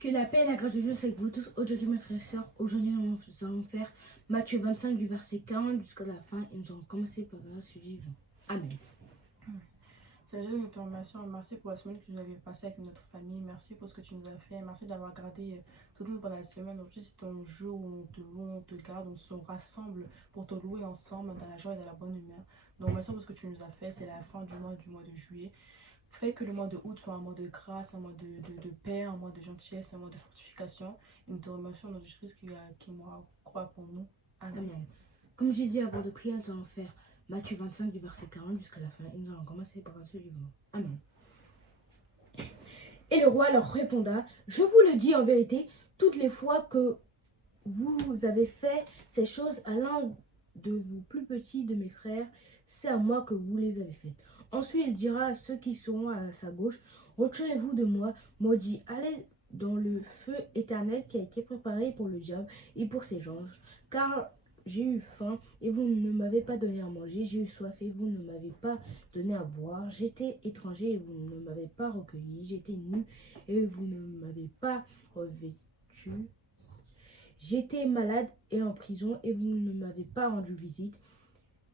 Que la paix et la grâce de Dieu soient avec vous tous. Aujourd'hui, mes frères et sœurs, aujourd'hui, nous allons faire Matthieu 25 du verset 40 jusqu'à la fin. Et nous allons commencer par le sujet. Amen. Seigneur, nous te remercions. Merci pour la semaine que nous avons passée avec notre famille. Merci pour ce que tu nous as fait. Merci d'avoir gardé tout le monde pendant la semaine. Aujourd'hui, c'est ton jour où on te loue, on te garde, on se rassemble pour te louer ensemble dans la joie et dans la bonne humeur. Nous remercions pour ce que tu nous as fait. C'est la fin du mois de juillet. Fais que le mois de août soit un mois de grâce, un mois de paix, un mois de gentillesse, un mois de fortification. Et nous te remercions, notre Jésus qui croit pour nous. Amen. Amen. Comme j'ai dit avant de prier, nous allons faire Matthieu 25 du verset 40 jusqu'à la fin. Et nous allons commencer par un seul du moment. Amen. Et le roi leur répondra, je vous le dis en vérité, toutes les fois que vous avez fait ces choses à l'un de vos plus petits de mes frères, c'est à moi que vous les avez faites. Ensuite, il dira à ceux qui seront à sa gauche, retirez-vous de moi, maudits, allez dans le feu éternel qui a été préparé pour le diable et pour ses anges, car j'ai eu faim et vous ne m'avez pas donné à manger, j'ai eu soif et vous ne m'avez pas donné à boire, j'étais étranger et vous ne m'avez pas recueilli, j'étais nu et vous ne m'avez pas revêtu. J'étais malade et en prison, et vous ne m'avez pas rendu visite.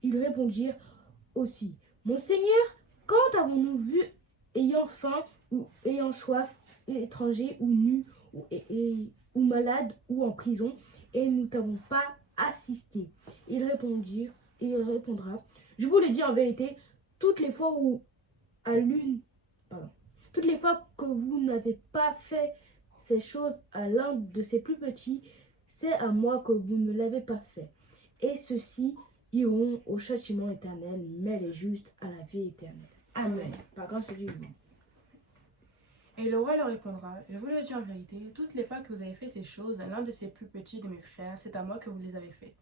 Ils répondirent aussi, mon Seigneur, quand avons-nous vu ayant faim ou ayant soif, étranger ou nu, ou malade ou en prison, et nous t'avons pas assisté? Il répondra, je vous le dis en vérité, toutes les fois toutes les fois que vous n'avez pas fait ces choses à l'un de ces plus petits, c'est à moi que vous ne l'avez pas fait. Et ceux-ci iront au châtiment éternel, mais les justes à la vie éternelle. Amen. Par grâce de Dieu. Et le roi leur répondra, je vous le dis en vérité, toutes les fois que vous avez fait ces choses à l'un de ces plus petits de mes frères, c'est à moi que vous les avez faites.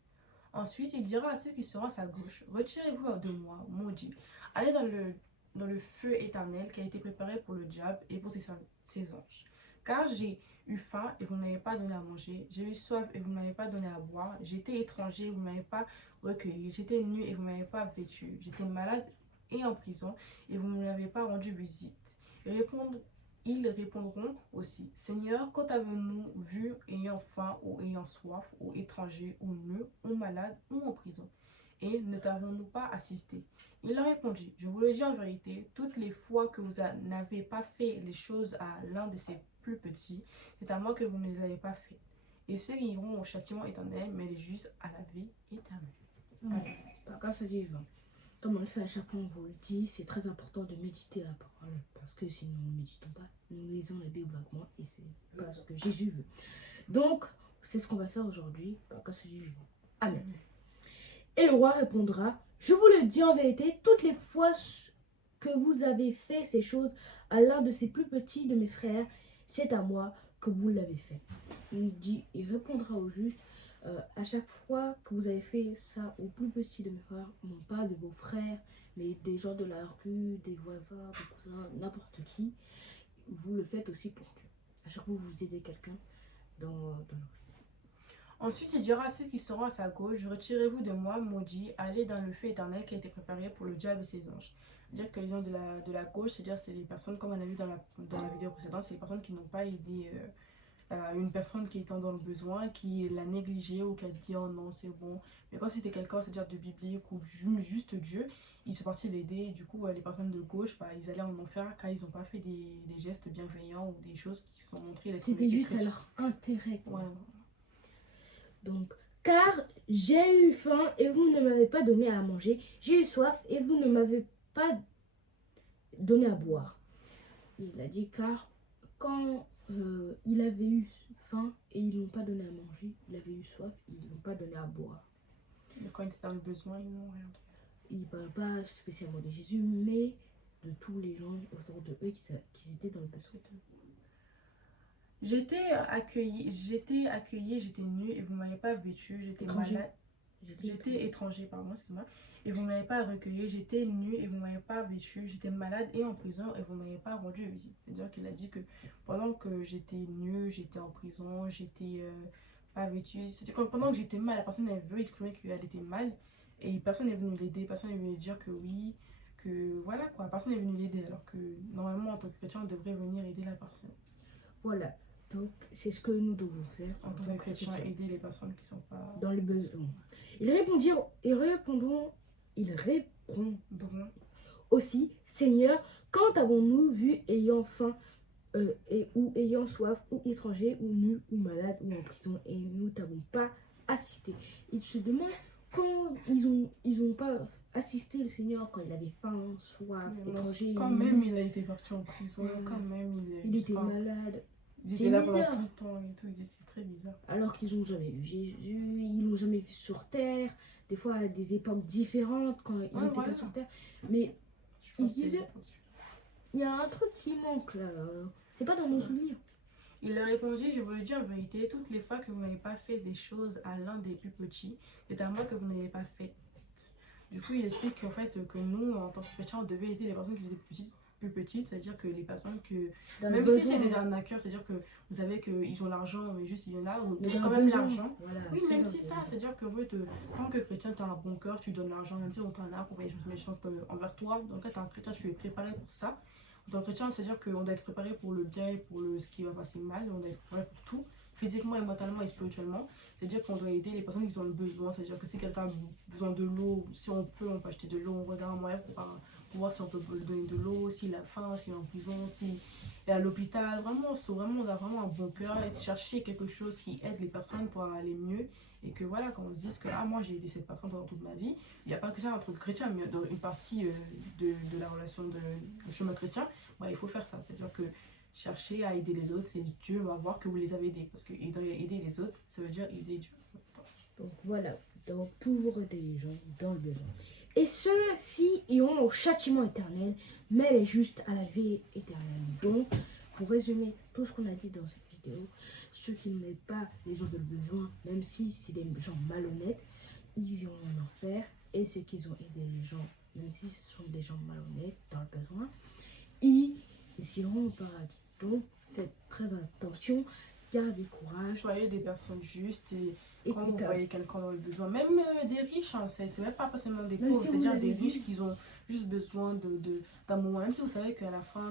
Ensuite, il dira à ceux qui seront à sa gauche, retirez-vous de moi, maudits, allez dans le feu éternel qui a été préparé pour le diable et pour ses anges. Car j'ai eu faim et vous ne m'avez pas donné à manger, j'ai eu soif et vous ne m'avez pas donné à boire, j'étais étranger et vous ne m'avez pas recueilli, j'étais nu et vous ne m'avez pas vêtu, j'étais malade et en prison et vous ne m'avez pas rendu visite. Ils répondront aussi, Seigneur, quand avons-nous vu ayant faim ou ayant soif, ou étranger, ou nu, ou malade, ou en prison, et ne t'avons-nous pas assisté? Il leur répondit, je vous le dis en vérité, toutes les fois que vous n'avez pas fait les choses à l'un de ces plus petits, c'est à moi que vous ne les avez pas fait. Et ceux iront au châtiment éternel, mais les justes à la vie éternelle. Par grâce de Dieu. Comme on le fait à chaque fois, on vous le dit, c'est très important de méditer la parole, parce que si nous ne méditons pas, nous lisons la Bible avec moi, et c'est pas ce que Jésus veut. Donc, c'est ce qu'on va faire aujourd'hui, par grâce de Dieu. Amen. Et le roi répondra, je vous le dis en vérité, toutes les fois que vous avez fait ces choses à l'un de ces plus petits de mes frères, c'est à moi que vous l'avez fait. Il répondra au juste, à chaque fois que vous avez fait ça aux plus petits de mes frères, non pas de vos frères, mais des gens de la rue, des voisins, des cousins, n'importe qui, vous le faites aussi pour Dieu. À chaque fois que vous aidez quelqu'un dans la rue. Ensuite, il dira à ceux qui seront à sa gauche, retirez-vous de moi, maudits, allez dans le feu éternel qui a été préparé pour le diable et ses anges. C'est-à-dire que les gens de la gauche, c'est-à-dire c'est les personnes, comme on a vu dans la vidéo précédente, c'est les personnes qui n'ont pas aidé une personne qui était dans le besoin, qui l'a négligé ou qui a dit oh non c'est bon. Mais quand c'était quelqu'un, c'est-à-dire de biblique ou juste Dieu, ils sont partis l'aider. Et du coup, les personnes de gauche, bah, ils allaient en enfer car ils n'ont pas fait des gestes bienveillants ou des choses qui sont montrées. C'était juste à leur intérêt. Quoi. Ouais. Donc, car j'ai eu faim et vous ne m'avez pas donné à manger, j'ai eu soif et vous ne m'avez pas donné à boire. Il a dit car quand il avait eu faim et ils n'ont pas donné à manger, il avait eu soif et ils n'ont pas donné à boire. Et quand il était dans le besoin, ils n'ont rien. Il ne parle pas spécialement de Jésus, mais de tous les gens autour de eux qui étaient dans le besoin. J'étais accueillie, j'étais nue et vous ne m'avez pas vêtue, j'étais malade. J'étais étranger, pardon, excuse-moi, et vous ne m'avez pas recueilli, j'étais nue et vous ne m'avez pas vêtue, j'étais malade et en prison et vous ne m'avez pas rendu visite. C'est-à-dire qu'il a dit que pendant que j'étais nue, j'étais en prison, j'étais pas vêtue. C'était comme pendant que j'étais mal, la personne elle veut exprimer qu'elle était mal et personne n'est venu l'aider, personne n'est venu dire que oui, que voilà quoi, personne n'est venu l'aider alors que normalement en tant que chrétien on devrait venir aider la personne. Voilà. Donc, c'est ce que nous devons faire En tant que chrétien, aider les personnes qui sont pas... dans les besoins. Ils répondront aussi, Seigneur, quand avons-nous vu ayant faim ou ayant soif, ou étranger, ou nu, ou malade, ou en prison, et nous t'avons pas assisté. Ils se demandent quand ils ont pas assisté le Seigneur quand il avait faim, soif, étranger. Quand même, il a été parti en prison, quand même, il était malade. Ils étaient là pendant tout le temps et tout, c'est très bizarre. Alors qu'ils n'ont jamais vu Jésus, ils l'ont jamais vu sur terre, des fois à des époques différentes quand il n'était pas sur terre. Mais ils se disaient, il y a un truc qui manque là, c'est pas dans nos souvenirs. Il leur répondit, je vous le dis en vérité, toutes les fois que vous n'avez pas fait des choses à l'un des plus petits, c'est à moi que vous n'avez pas fait. Du coup, il explique qu'en fait, que nous, en tant que chrétiens, on devait aider les personnes qui étaient plus petites, c'est-à-dire que les personnes que, même si c'est des arnaqueurs, c'est-à-dire que vous savez qu'ils ont l'argent, mais juste ils viennent là, on donne quand même l'argent. Voilà, oui, même si ça, c'est-à-dire que tant que chrétien, tu as un bon cœur, tu donnes l'argent, même si on t'arnaque, on va être méchant envers toi. Donc, quand tu es un chrétien, tu es préparé pour ça. En tant que chrétien, c'est-à-dire qu'on doit être préparé pour le bien et pour ce qui va passer mal, on doit être préparé pour tout, physiquement, mentalement et spirituellement. C'est-à-dire qu'on doit aider les personnes qui ont le besoin, c'est-à-dire que si quelqu'un a besoin de l'eau, si on peut acheter de l'eau, on regarde un moyen pour voir si on peut lui donner de l'eau, s'il a faim, s'il est en prison, s'il est à l'hôpital. Vraiment, on a vraiment un bon cœur et chercher quelque chose qui aide les personnes pour aller mieux. Et que voilà, quand on se dise que moi j'ai aidé cette personne pendant toute ma vie, il n'y a pas que ça entre chrétiens, mais dans une partie de la relation du chemin chrétien, il faut faire ça. C'est-à-dire que chercher à aider les autres, et Dieu va voir que vous les avez aidés. Parce que aider les autres, ça veut dire aider Dieu. Donc voilà, donc toujours aider les gens dans le besoin. Et ceux-ci iront au châtiment éternel, mais les justes à la vie éternelle. Donc, pour résumer tout ce qu'on a dit dans cette vidéo, ceux qui n'aident pas les gens dans le besoin, même si c'est des gens malhonnêtes, ils iront en enfer. Et ceux qui ont aidé les gens, même si ce sont des gens malhonnêtes dans le besoin, ils iront au paradis. Donc, faites très attention, gardez courage. Soyez des personnes justes et quand vous voyez quelqu'un dans le besoin, même des riches, hein, c'est même pas forcément des pauvres, c'est-à-dire des riches qui ont juste besoin d'un moment. Même si vous savez qu'à la fin,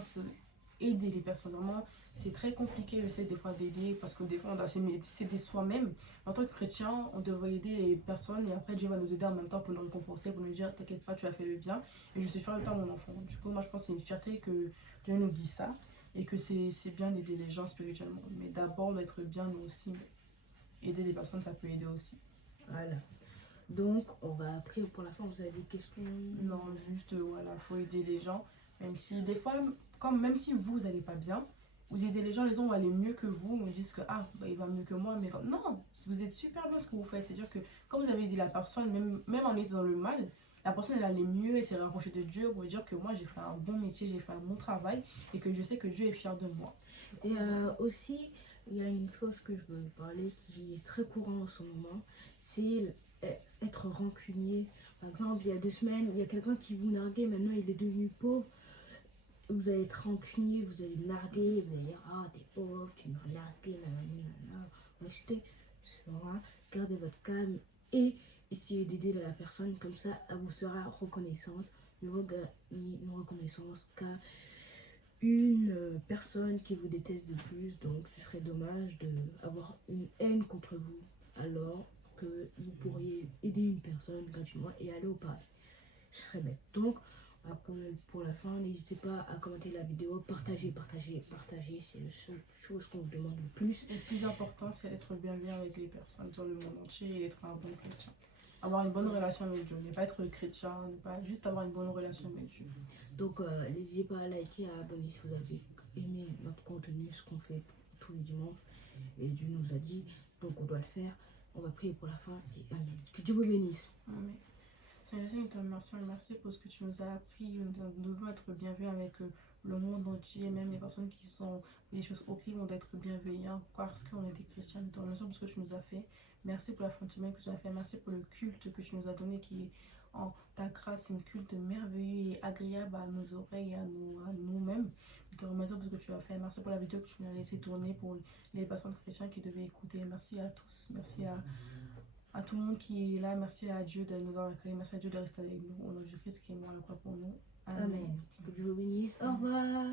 aider les personnes, vraiment, c'est très compliqué, je sais, des fois d'aider, parce que des fois, on doit s'aider soi-même. En tant que chrétien, on devrait aider les personnes et après, Dieu va nous aider en même temps pour nous récompenser, pour nous dire, t'inquiète pas, tu as fait le bien et je suis fière de toi, mon enfant. Du coup, moi, je pense que c'est une fierté que Dieu nous dit ça et que c'est bien d'aider les gens spirituellement. Mais d'abord, d'être bien, nous aussi. Aider les personnes, ça peut aider aussi. Voilà. Donc, on va après, pour la fin, vous avez des questions? Non, juste, voilà, faut aider les gens. Même si, des fois, même si vous n'allez pas bien, vous aidez les gens vont aller mieux que vous. On dit que, il va mieux que moi. Mais non, vous êtes super bien ce que vous faites. C'est-à-dire que quand vous avez aidé la personne, même en étant dans le mal, la personne, elle allait mieux, elle s'est rapprochée de Dieu pour dire que moi, j'ai fait un bon métier, j'ai fait un bon travail et que je sais que Dieu est fier de moi. Et aussi, il y a une chose que je veux parler qui est très courant en ce moment, c'est être rancunier. Par exemple, il y a 2 semaines, il y a quelqu'un qui vous narguait, maintenant il est devenu pauvre. Vous allez être rancunier, vous allez narguer, vous allez dire t'es pauvre, tu m'as nargué, nanana. Restez serein, gardez votre calme et essayez d'aider la personne, comme ça elle vous sera reconnaissante. Ne regagnez une reconnaissance qu'à une personne qui vous déteste de plus. Donc ce serait dommage d'avoir une haine contre vous alors que vous pourriez aider une personne gratuitement et aller au paradis. Ce serait bête. Donc pour la fin, n'hésitez pas à commenter la vidéo, partager, c'est la seule chose qu'on vous demande le plus. Et le plus important, c'est d'être bienveillant avec les personnes dans le monde entier et être un bon chrétien. Avoir une bonne relation avec Dieu, ne pas être chrétien, ne pas juste avoir une bonne relation avec Dieu. Donc n'hésitez pas à liker, à abonner si vous avez aimé notre contenu, ce qu'on fait tous les dimanches. Et Dieu nous a dit, donc on doit le faire. On va prier pour la fin et amen. Que Dieu vous bénisse. Amen. Seigneur, nous te remercions et merci pour ce que tu nous as appris. Nous devons être bienveillants avec le monde entier, même les personnes qui sont des choses horribles, on doit être bienveillants parce qu'on est des chrétiens. Nous te remercions pour ce que tu nous as fait. Merci pour la fin humaine que tu as fait. Merci pour le culte que tu nous as donné qui est en ta grâce, une culte merveilleux et agréable à nos oreilles et à nous-mêmes. Nous te remercions pour ce que tu as fait. Merci pour la vidéo que tu nous as laissé tourner pour les personnes chrétiennes qui devaient écouter. Merci à tous. Merci à tout le monde qui est là. Merci à Dieu de nous avoir accueillis. Merci à Dieu de rester avec nous. Au nom de Jésus qui est mort à la croix pour nous. Amen. Que Dieu vous bénisse. Au revoir.